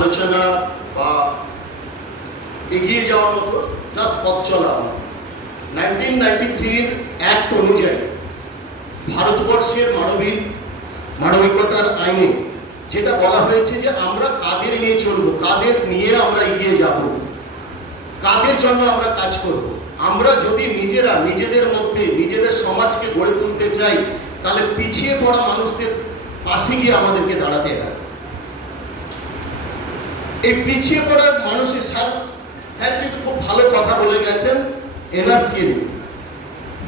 আলোচনা বা এগিয়ে যাওয়ার মতো জাস্ট পথ চলা। 1993 অ্যাক্ট অনুযায়ী ভারতবর্ষের মানবিকতার আইনে যেটা বলা হয়েছে যে আমরা কাদের নিয়ে চলবো, কাদের নিয়ে আমরা এগিয়ে যাব, কাদের জন্য আমরা কাজ করব। আমরা যদি নিজেদের মধ্যে নিজেদের সমাজকে গড়ে তুলতে চাই, তাহলে পিছিয়ে পড়া মানুষদের পাশে গিয়ে আমাদেরকে দাঁড়াতে হবে। এই পিছিয়ে পড়া মানুষের স্যার কিন্তু খুব ভালো কথা বলে গেছেন। এনআরসি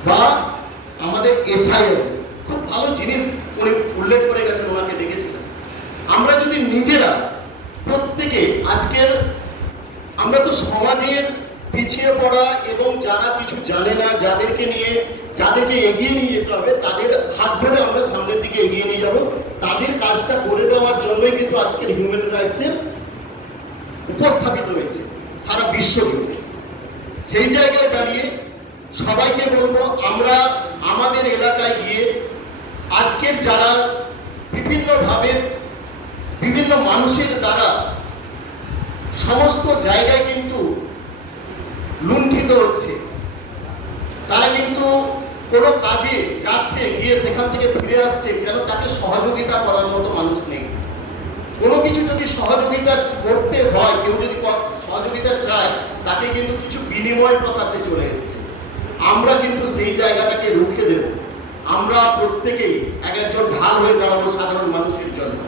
বা আমাদের এসআইএল খুব ভালো জিনিস উনি উল্লেখ করে গেছেন, ওনাকে ডেকেছিলেন। আমরা যদি নিজেরা প্রত্যেকে আজকের আমরা তো সমাজের পিছিয়ে পড়া এবং যারা কিছু জানে না, যাদেরকে এগিয়ে নিয়ে যেতে হবে, তাদের হাত ধরে আমরা সামনের দিকে এগিয়ে নিয়ে যাব। তাদের কাজটা করে দেওয়ার জন্যই কিন্তু আজকের হিউম্যান রাইটসের উপস্থাপিত হয়েছে সারা বিশ্বজুড়ে। সেই জায়গায় দাঁড়িয়ে সবাইকে বলবো, আমরা আমাদের এলাকায় গিয়ে আজকের যারা বিভিন্নভাবে বিভিন্ন মানুষের দ্বারা সমস্ত জায়গায় কিন্তু লুণ্ঠিত হচ্ছে, তারা কিন্তু কোনো কাজে যাচ্ছে, গিয়ে সেখান থেকে ফিরে আসছে, কেন তাকে সহযোগিতা করার মতো মানুষ নেই। কোনো কিছু যদি সহযোগিতা করতে হয়, কেউ যদি সহযোগিতা চায়, তাকে কিন্তু কিছু বিনিময় প্রথাতে চলে এসছে। আমরা কিন্তু সেই জায়গাটাকে রুখে দেব। আমরা প্রত্যেকেই একজন ঢাল হয়ে দাঁড়াবো সাধারণ মানুষের জন্য।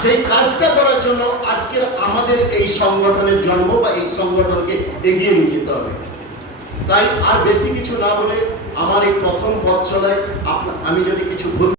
সেই কাজটা করার জন্য আজকের আমাদের এই সংগঠনের জন্ম বা এই সংগঠনকে এগিয়ে নিয়ে যেতে হবে। তাই আর বেশি কিছু না বলে আমার এই প্রথম পথ চলায় আমি যদি কিছু ভুল